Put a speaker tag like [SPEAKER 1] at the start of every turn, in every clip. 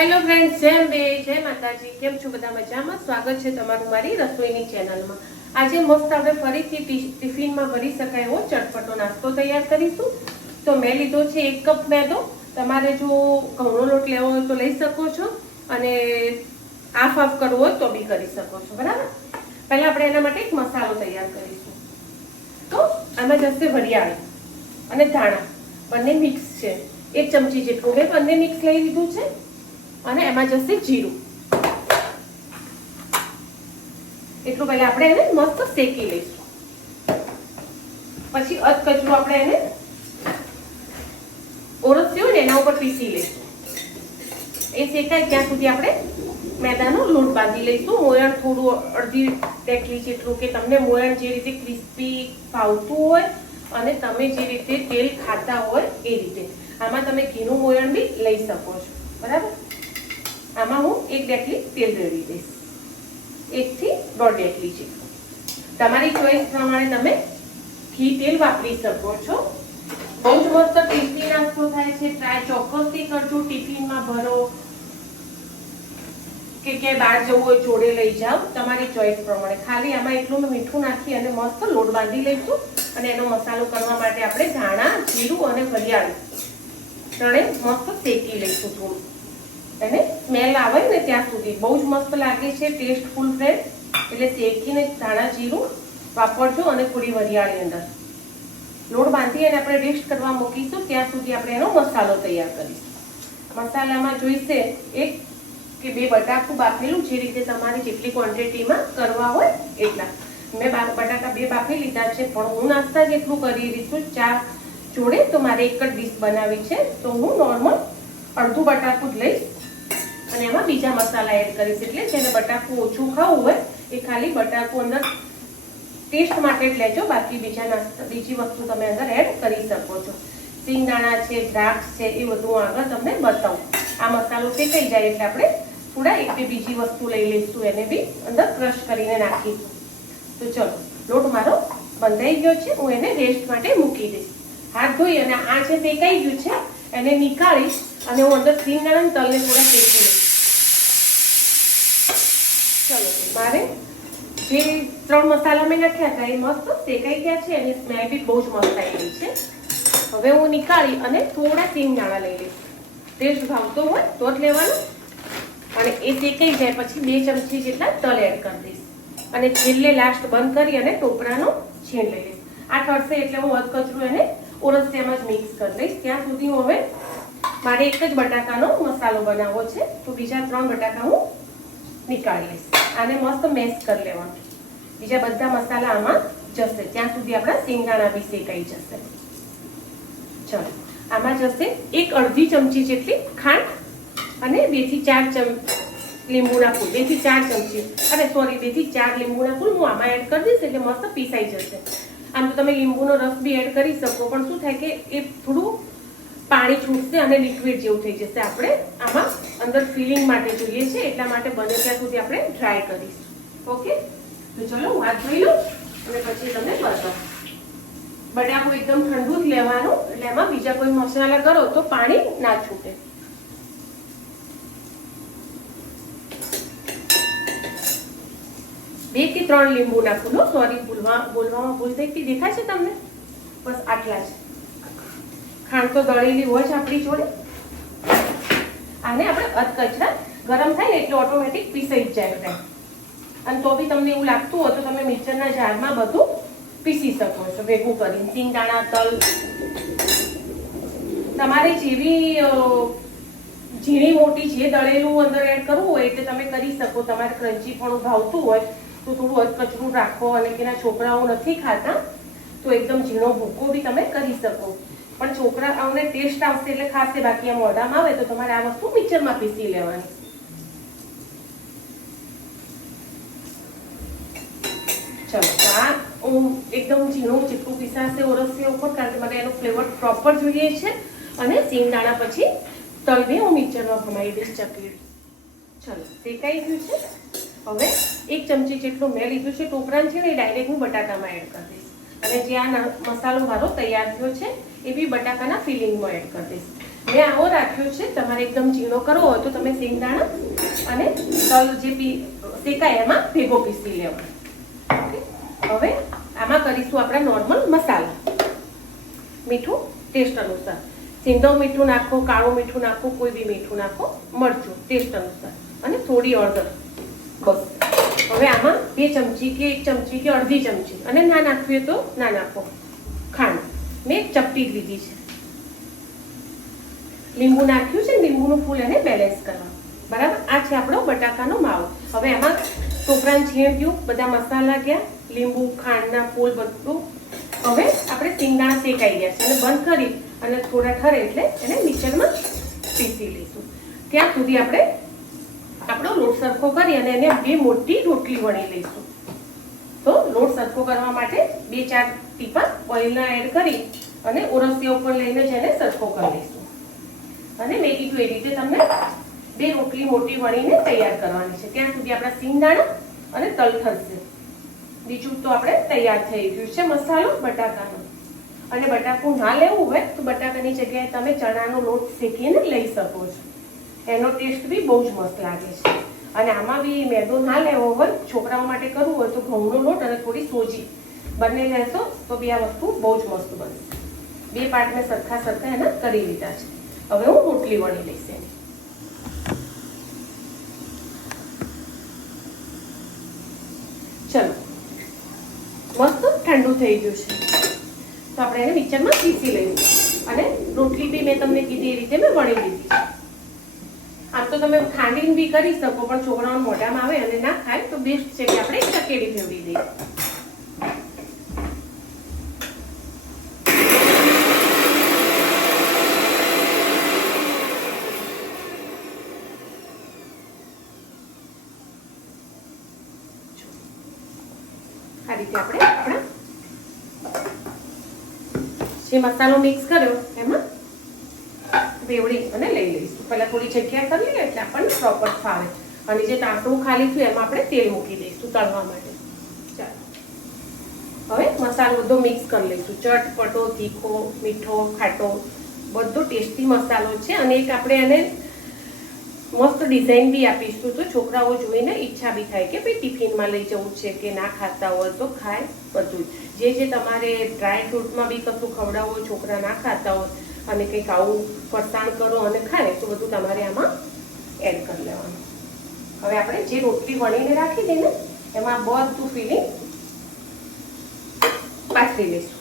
[SPEAKER 1] Hello friends જેમ બે જય માતાજી. કેમ છો બધા મજામાં? સ્વાગત છે તમારું મારી રસોઈની ચેનલમાં આજે મસ્ત આપણે ફરીથી ટિફિનમાં ભરી શકાય એવો ચટપટો નાસ્તો તૈયાર કરીશું. તો મેં લીધો છે એક કપ મેદો. તમારે જો ઘઉંનો લોટ લેવો હોય તો લઈ શકો છો અને હાફ હાફ કરવો હોય તો બી કરી શકો છો, બરાબર? પહેલાં આપણે એના માટે એક મસાલો તૈયાર કરીશું. તો આમાં જશે વરિયાળી અને ધાણા. બંને મિક્સ છે. એક ચમચી જેટલું. મેં બંને મિક્સ લઈ લીધું છે. અને એમાં જશે જીરું. એટલું પહેલા આપણે એને મસ્ત શેકી લઈશું. પછી અધકચરું આપણે એને ઓરસ્યું ને એના ઉપર પીસી લઈશું. એ શેકાય ત્યાં સુધી આપણે મેદાનો લોટ બાંધી લઈશું. મોયણ થોડું અડધી ટેકલી જેટલું કે તમને મોયણ જે રીતે ક્રિસ્પી ભાવતું હોય અને તમે જે રીતે તેલ ખાતા હોય એ રીતે. આમાં તમે ઘીનું મોયણ બી લઈ શકો છો. બરાબર? આમાં હું એક ડેટલી તેલ રેડી દઈશ. એકથી દોઢ ડેટલી છે. તમારી ચોઈસ પ્રમાણે તમે ઘી તેલ વાપરી શકો છો. બહુ જ મસ્ત ટેસ્ટી નાસ્તો થાય છે. ટ્રાય ચોક્કસથી કરજો. ટિફિનમાં ભરો. કે ક્યાંય બહાર જવું હોય જોડે લઈ જાઓ. તમારી ચોઈસ પ્રમાણે. ખાલી આમાં એટલું મીઠું નાખી અને મસ્ત લોટ બાંધી લઈશું અને એનો મસાલો કરવા માટે આપણે ધાણા, જીરું અને ઘડિયાળ ત્રણે મસ્ત શેકી લઈશું થોડું. એને સ્મેલ આવે ને ત્યાં સુધી. બહુ જ મસ્ત લાગે છે ટેસ્ટફુલ ફ્રેન્ડ એટલે શેકીને ધાણા જીરું વાપરજો અને થોડી વરિયાળી અંદર. લોટ બાંધી અને આપણે રેસ્ટ કરવા મૂકીશું. ત્યાં સુધી આપણે એનો મસાલો તૈયાર કરીશું. મસાલામાં જોઈશે એક કે બે બટાકું બાફેલું, જે રીતે તમારે જેટલી ક્વોન્ટિટીમાં કરવા હોય એટલા. મેં બટાકા બે બાફી લીધા છે, પણ હું નાસ્તા જેટલું કરી રહી ચા જોડે, તો મારે એક જ ડીશ બનાવી છે. તો હું નોર્મલ અડધું બટાકું જ લઈશ. અને એમાં બીજા મસાલા એડ કરીશ એટલે જેને બટાકું ઓછું ખાવું હોય, એ ખાલી બટાકું અંદર ટેસ્ટ માટે જ લેજો. બાકી બીજા બીજી વસ્તુ તમે અંદર એડ કરી શકો છો. સિંગદાણા છે, દ્રાક્ષ છે, એ બધું આગળ તમને બતાવું. આ મસાલો શેકાઈ જાય એટલે આપણે થોડા એક બે બીજી વસ્તુ લઈ લઈશું, એને બી અંદર ક્રશ કરીને નાખીશું તો ચલો, લોટ મારો બંધાઈ ગયો છે, હું એને રેસ્ટ માટે મૂકી દઈશ. હાથ ધોઈ અને આ જે શેકાઈ ગયું છે, એને નીકાળી અને હું અંદર સિંગદાણા તલને થોડા શેકી લઈશ ચલો મારે જે ત્રણ મસાલા મેં નાખ્યા હતા એ મસ્ત શેકાઈ ગયા છે એની સ્મેલ બી બહુ જ મસ્ત આવી છે. હવે હું નીકાળી અને થોડા સિંગદાણા લઈ લઈશ. ટેસ્ટ ભાવતો હોય તો જ લેવાનું. અને એ શેકાઈ જાય પછી બે ચમચી જેટલા તલ એડ કરી દઈશ. અને છેલ્લે લાસ્ટ બંધ કરી અને ટોપરાનો છીણ લઈ લઈશ. આ ઠરશે એટલે હું અધકચરું એને ઓરસિયામાં જ મિક્સ કરી લઈશ. ત્યાં સુધી હું હવે મારે એક જ બટાકાનો મસાલો બનાવવો છે. તો બીજા ત્રણ બટાકા હું નીકાળી લઈશ આને મસ્ત મેશ કરી લેવાનું. બીજા બધા મસાલા આમાં જશે. ત્યાં સુધી આપણા સિંગાણા બી શેકાઈ જશે. ચલો, આમાં જશે એક અડધી ચમચી જેટલી ખાંડ અને બેથી ચાર ચમચી લીંબુના ફૂલ બેથી ચાર ચમચી. અને સોરી બેથી ચાર લીંબુના ફૂલ હું આમાં એડ કરી દઈશ એટલે મસ્ત પીસાઈ જશે. આમ તો તમે લીંબુનો રસ બી એડ કરી શકો, પણ શું થાય કે એ થોડું પાણી છૂટશે અને લિક્વિડ જેવું થઈ જશે આપણે આમાં અંદર ફિલિંગ માટે જોઈએ છે, એટલા માટે બને ત્યાં સુધી આપણે ટ્રાય કરીશું. ઓકે તો ચલો હું હાથ ધોઈ લઉં અને પછી તમને બતાવું બટાકું એકદમ ઠંડુ જ લેવાનું, એટલે એમાં બીજા કોઈ મસાલા કરો તો પાણી ના છૂટે. બે કે ત્રણ લીંબુ નાખું, લો સોરી ભૂલવા બોલવામાં ભૂલ થઈ દેખાય છે તમને? બસ આટલા જ. ખાંડ તો દળેલી હોય છે આપણી જોડે. આને આપણે અધકચરા ગરમ થાય ને એટલે ઓટોમેટિક પીસાઈ જ જાય બધા. અને તો બી તમને એવું લાગતું હોય તો તમે મિક્સરના જારમાં બધું પીસી શકો છો, ભેગું કરીને. સિંગદાણા, તલ. તમારે જેવી ઝીણી મોટી જે દળેલું અંદર એડ કરવું હોય તે તમે કરી શકો. તમારે ક્રંચી પણ ભાવતું હોય તો થોડું અધકચરું રાખો અને કે છોકરાઓ નથી ખાતા તો એકદમ ઝીણો ભૂકો બી તમે કરી શકો. પણ છોકરાઓને ટેસ્ટ આવશે એટલે ખાશે બાકી આ મોઢામાં આવે તો તમારે આ વસ્તુ મિક્સરમાં પીસી લેવાની. ચલો આ હું એકદમ ઝીણું જેટલું પીસાશે, ઓરસશે ઉપર કારણ કે મને એનો ફ્લેવર પ્રોપર જોઈએ છે. અને સિંગદાણા પછી તલને હું મિક્સરમાં ભમાઈ દઈશ ચકલી ચલો શેકાઈ ગયું છે? હવે એક ચમચી જેટલું મેં લીધું છે ટોપરાન છે ને એ ડાયરેક્ટ હું બટાકામાં એડ કરી દઈશ. અને જે આ મસાલો મારો તૈયાર થયો છે, એ બી બટાકાના ફિલિંગમાં એડ કરી દઈશ. મેં આવો રાખ્યો છે, તમારે એકદમ ઝીણો કરવો હોય તો તમે શેંગદાણા અને તલ જે પી, શેકાય એમાં ભેગો પીસી લેવા? હવે આમાં કરીશું આપણા નોર્મલ મસાલા. મીઠું ટેસ્ટ અનુસાર. સિંધવ મીઠું નાખો, કાળું મીઠું નાખો, કોઈ બી મીઠું નાખો, મરચું ટેસ્ટ અનુસાર. અને થોડી હળદર. બસ. હવે આમાં બે ચમચી કે એક ચમચી કે અડધી ચમચી અને ના નાખવી હોય તો ના નાખો. ખાંડ. મેં એક ચપટી લીધી છે. લીંબુ નાખ્યું છે લીંબુનું ફૂલ એને બેલેન્સ કરવા. બરાબર? આ છે આપણો બટાકાનો માવો. હવે એમાં ટોપરાને છીણ ગયું, બધા મસાલા ગયા લીંબુ, ખાંડના ફૂલ બધું. હવે આપણે સિંગદાણા શેકાઈ ગયા છે. અને બંધ કરી અને થોડા ઠરે એટલે એને મિક્સરમાં પીસી લઈશું. ત્યાં સુધી આપણે આપણો લોટ સરખો કરી અને એને બે મોટી રોટલી વણી લઈશું. તો લોટ સરખો કરવા માટે બે ચાર ટીપા ઓઇલના એડ કરી અને ઓરસિયા ઉપર લઈને જ એને સરખો કરી લઈશું. અને મેં કીધું એ રીતે તમને બે રોટલી મોટી વણીને તૈયાર કરવાની છે. ત્યાં સુધી આપણા સિંગદાણા અને તલ થશે. બીજું તો આપણે તૈયાર થઈ ગયું છે મસાલો બટાકાનો. અને બટાકું ના લેવું હોય તો બટાકાની જગ્યાએ તમે ચણાનો લોટ શેકીને લઈ શકો છો. એનો ટેસ્ટ બી બહુ જ મસ્ત લાગે છે. અને આમાં બી મેદો ના લેવો હોય, છોકરાઓ માટે કરવું હોય તો ઘઉંનો લોટ અને થોડી સોજી. બંને લેશો તો બી આ વસ્તુ બહુ જ મસ્ત બનશે બે પાર્ટ મેં સરખા સરખા એના કરી લીધા છે. હવે હું રોટલી વણી લઈશ એની. ચલો. મસ્ત ઠંડુ થઈ ગયું છે. તો આપણે એને મિક્સરમાં પીસી લઈશું. અને રોટલી બી મેં તમને કીધી એ રીતે મેં વણી લીધી છે. તો તમે ખાંડીને બી કરી શકો, પણ છોકરાઓ મોઢામાં આવે અને ના ખાય તો બેસ્ટ છે કે આપણે ચકેડી ફેવડી દઈએ. આ આપણે આપણા જે મસાલો મિક્સ કર્યો, એમાં બેવડી અને લઈ લઈશું. પહેલા થોડી જગ્યા કરી લઈએ એટલે આપણને પ્રોપર ફાવે. અને જે તાંતણું ખાલી થયું એમાં આપણે તેલ મૂકી દઈશું તળવા માટે. ચાલો. હવે મસાલો બધો મિક્સ કરી લઈશું. ચટપટો, તીખો, મીઠો, ખાટો, બધો ટેસ્ટી મસાલો છે. અને એક આપણે એને મસ્ત ડિઝાઇન બી આપીશું તો છોકરાઓ જોઈને ઈચ્છા બી થાય કે ભાઈ ટિફિનમાં લઈ જવું છે કે ના ખાતા હોય તો ખાય બધું જે. જે તમારે ડ્રાય ફ્રૂટમાં બી કશું ખવડાવો છોકરા ના ખાતા હોય અને કંઈક આવું ફરસાણ કરો અને ખાય તો બધું તમારે આમાં એડ કરી લેવાનું. હવે આપણે જે રોટલી વણીને રાખી દઈએ એમાં બધું ફિલિંગ પાથરી લઈશું.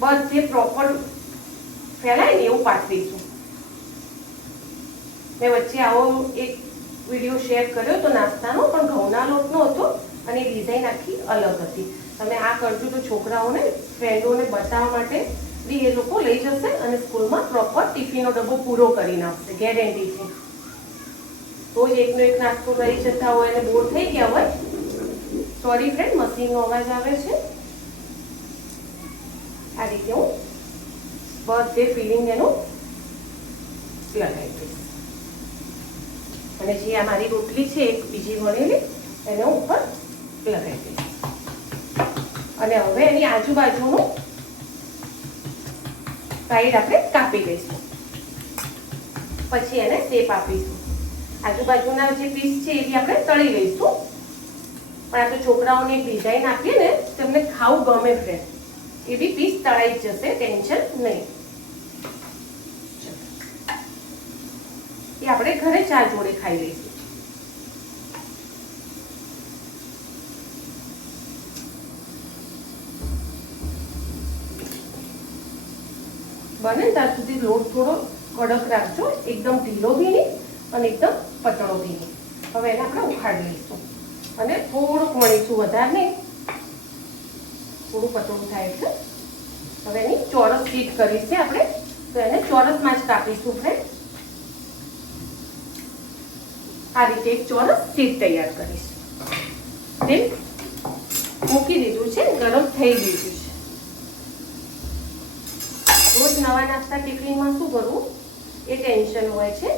[SPEAKER 1] બધે પ્રોપર ફેલાય ને એવું પાથરીશું. મેં વચ્ચે આવો એક વીડિયો શેર કર્યો તો નાસ્તાનો, પણ ઘઉંના લોટનો હતો અને ડિઝાઇન આખી અલગ હતી. તમે આ કરજો તો છોકરાઓને ફ્રેન્ડોને બતાવવા માટે બી એ લોકો લઈ જશે અને સ્કૂલમાં પ્રોપર ટિફિનનો ડબ્બો પૂરો કરીને આપશે ગેરંટીથી તો જ એકનો એક નાસ્તો કરી જતા હોય અને બોર થઈ ગયા હોય સોરી ફ્રેન્ડ મશીનનો અવાજ આવે છે. આ રીતે હું બધે ફિલિંગ એનું લગાવી દઈશ. અને જે આ મારી રોટલી છે, એક બીજી વણેલી, એને ઉપર લગાવી દઈશ. અને હવે એની આજુબાજુનું સાઈડ આપણે કાપી લઈશું. પછી એને શેપ આપીશું. આજુબાજુના જે પીસ છે એ આપણે તળી લઈશું. પણ આ તો છોકરાઓને ડિઝાઇન આપીએ ને, તેમને ખાવું ગમે ફ્રેન્ડ એ બી પીસ તળાઈ જશે, ટેન્શન નહીં. એ આપણે ઘરે ચા જોડે ખાઈ લઈશું. બને ને ત્યાં સુધી લોટ થોડો કડક રાખજો, એકદમ ઢીલો બી નહીં અને એકદમ પતળો બી નહીં હવે એને આપણે ઉખાડી લઈશું. અને થોડુંક વણીશું વધારે નહીં થોડું પતળું થાય એટલે હવે એની ચોરસ શીટ કરી છે આપણે, તો એને ચોરસમાં જ કાપીશું ફ્રેન્ડ આ રીતે એક ચોરસ સીટ તૈયાર કરીશ. મૂકી દીધું છે, ગરમ થઈ ગયું છે રોજ નવા નાસ્તા, ટિફિનમાં શું કરવું? એ ટેન્શન હોય છે.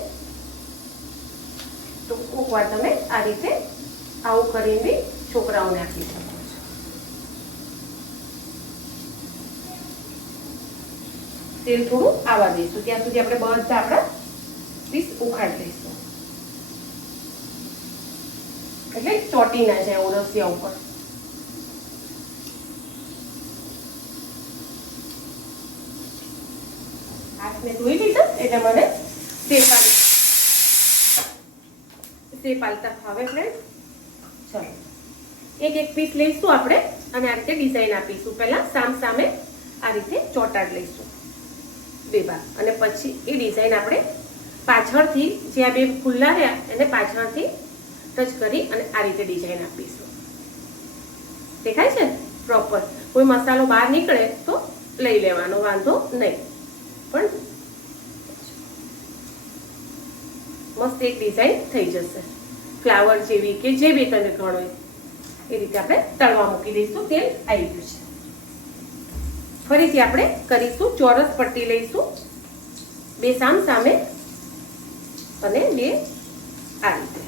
[SPEAKER 1] તો કોકવાર તમે આ રીતે આવું કરીને બી છોકરાઓને આપી શકો તેલ થોડું આવવા દઈશું. ત્યાં સુધી આપણે બધા આપણા પીસ ઉખાડી દઈશું એટલે ચોટી ના જાય, ઓરસિયા ઉપર. મેં ધોઈ લીધા એટલે મને શેપ આલતા ફાવે ફ્રેન્ડ ચલો. એક એક પીસ લઈશું આપણે અને આ રીતે ડિઝાઇન આપીશું. પહેલા સામ સામે આ રીતે ચોટાડ લઈશું. બે બાર અને પછી એ ડિઝાઇન આપણે પાછળથી જે આ બે ખુલ્લા રહ્યા, એને પાછળથી ટચ કરી અને આ રીતે ડિઝાઇન આપીશું. દેખાય છે? પ્રોપર. કોઈ મસાલો બહાર નીકળે તો લઈ લેવાનો, વાંધો નહીં. પણ મસ્ત એક ડિઝાઇન થઈ જશે. ફ્લાવર જેવી કે જે બી તને ગણો એ. રીતે આપણે તળવા મૂકી દઈશું, તેલ આવી ગયું છે. ફરીથી આપણે કરીશું, ચોરસ પટ્ટી લઈશું. બે સામ સામે અને બે આ રીતે.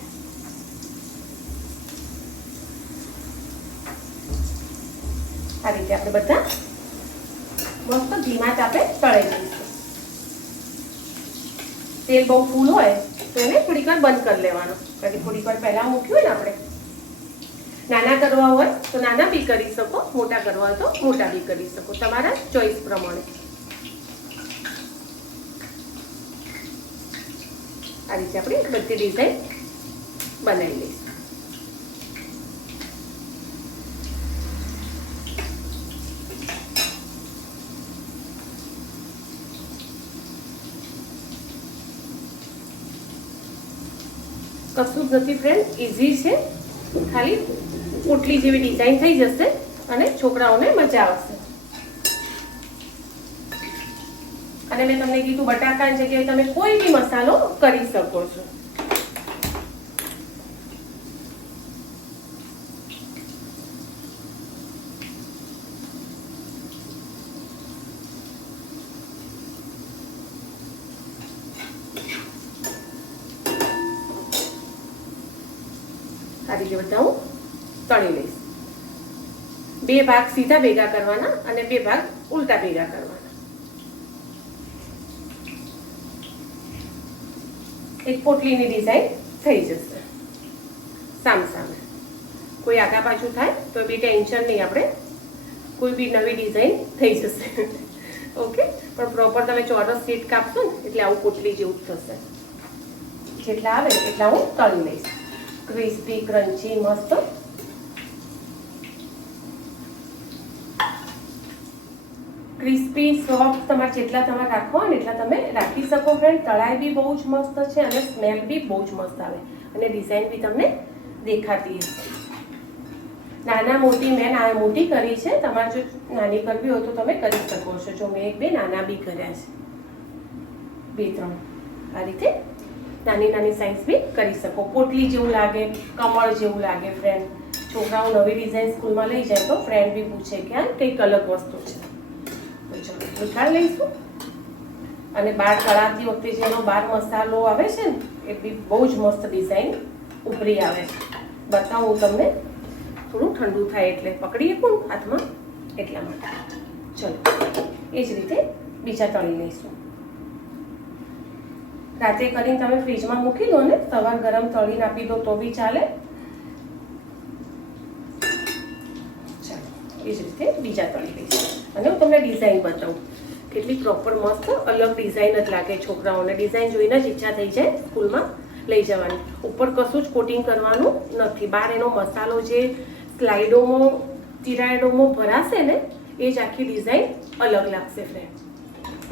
[SPEAKER 1] આ રીતે આપણે બધા મસ્ત ધીમા તાપે તળાઈ લઈશું. તેલ બહુ ફૂલ હોય થોડીક વાર બંધ કરી લેવાનો. કારણ કે થોડીક વાર પહેલા મૂક્યું હોય ને આપણે. નાના કરવા હોય તો નાના બી કરી શકો, મોટા કરવા હોય તો મોટા બી કરી શકો. તમારા ચોઈસ પ્રમાણે. આ રીતે આપણે બધી ડિઝાઇન બનાવી લઈશું. કશું જ નથી ફ્રેન્ડ ઇઝી છે. ખાલી પોટલી જેવી ડિઝાઇન થઈ જશે અને છોકરાઓને મજા આવશે. અને મેં તમને કીધું બટાકાની જગ્યાએ તમે કોઈ બી મસાલો કરી શકો છો. આ રીતે બધા હું તળી લઈશ. બે ભાગ સીધા ભેગા કરવાના અને બે ભાગ ઉલટા ભેગા કરવાના. એક પોટલીની ડિઝાઇન થઈ જશે. સામસામે કોઈ આગા પાછું થાય તો બી ટેન્શન નહીં આપણે. કોઈ બી નવી ડિઝાઇન થઈ જશે. ઓકે? પણ પ્રોપર તમે ચોરસ સીટ કાપશો ને, એટલે આવું પોટલી જેવું જ થશે. જેટલા આવે એટલા હું તળી લઈશ. ક્રિસ્પી ક્રન્ચી મસ્ત ક્રિસ્પી સોફ્ટ તમારે જેટલા તમારે રાખવા ને એટલા તમે રાખી શકો ફ્રેન્ડ તળાઈ બી બહુ જ મસ્ત છે અને સ્મેલ બી બહુ જ મસ્ત આવે. અને ડિઝાઇન બી તમને દેખાતી હશે. નાના મોટી, મેં મોટી કરી છે. તમારે જો નાની કરવી હોય તો તમે કરી શકો છો. જો મેં એક બે નાના બી કર્યા છે. બે, ત્રણ. આ રીતે નાની નાની સાઇઝ બી કરી શકો. પોટલી જેવું લાગે, કમળ જેવું લાગે ફ્રેન્ડ છોકરાઓ નવી ડિઝાઇન સ્કૂલમાં લઈ જાય તો ફ્રેન્ડ બી પૂછે કે આ કંઈક અલગ વસ્તુ છે. તો ચલો ઉઠાડી લઈશું. અને બાર તળાવતી વખતે જેનો બાર મસાલો આવે છે ને, એ બી બહુ જ મસ્ત ડિઝાઇન ઉભરી આવે છે. બતાવું તમને. થોડું ઠંડુ થાય એટલે પકડીએ પણ હાથમાં એટલા માટે. ચલો, એ જ રીતે બીજા તળી લઈશું. રાત્રે કરીને તમે ફ્રીજમાં મૂકી દો ને સવાર ગરમ તળીને આપી દો તો બી ચાલે. ચાલો, એ જ રીતે બીજા તળી લઈશ. અને હું તમને ડિઝાઇન બતાવું. કેટલી પ્રોપર મસ્ત અલગ ડિઝાઇન જ લાગે છોકરાઓને. ડિઝાઇન જોઈને જ ઈચ્છા થઈ જાય સ્કૂલમાં લઈ જવાની. ઉપર કશું જ કોટિંગ કરવાનું નથી. બહાર એનો મસાલો જે સ્લાઇડોમાં તિરાયડોમો ભરાશે ને, એ જ આખી ડિઝાઇન અલગ લાગશે ફ્રેન્ડ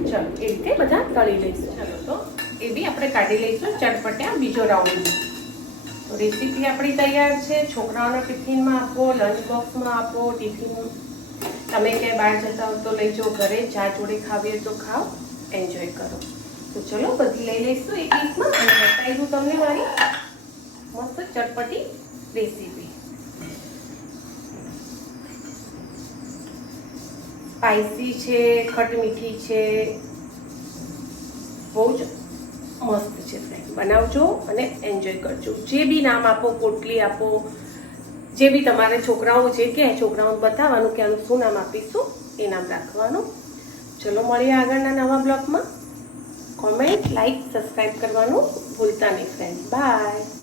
[SPEAKER 1] ચલો, એ રીતે બધા તળી લઈશું. ચલો, તો એ બી આપણે કાઢી લઈશું ચટપટ્યા બીજો રાઉન્ડ તો રેસીપી આપણી તૈયાર છે. છોકરાઓના ટિફિનમાં આપો લંચ બોક્સમાં આપો ટિફિન તમે ક્યાંય બહાર જતા હો તો લઈ જાઓ, ઘરે ચા જોડે ખાવી તો ખાઓ એન્જોય કરો. તો ચલો બધી લઈ લઈશું એક એકમાં અને બતાવી તમને મારી મસ્ત ચટપટી રેસીપી સ્પાઇસી છે, ખટ મીઠી છે, બહુ જ મસ્ત છે ફ્રેન્ડ બનાવજો અને એન્જોય કરજો. જે બી નામ આપો, પોટલી આપો, જે બી તમારે છોકરાઓ જે કે છોકરાઓને બતાવવાનું કે આનું શું નામ આપીશું, એ નામ રાખવાનું. ચલો મળીએ આગળના નવા બ્લોગમાં. કોમેન્ટ લાઈક સબસ્ક્રાઈબ કરવાનું ભૂલતા નહીં ફ્રેન્ડ બાય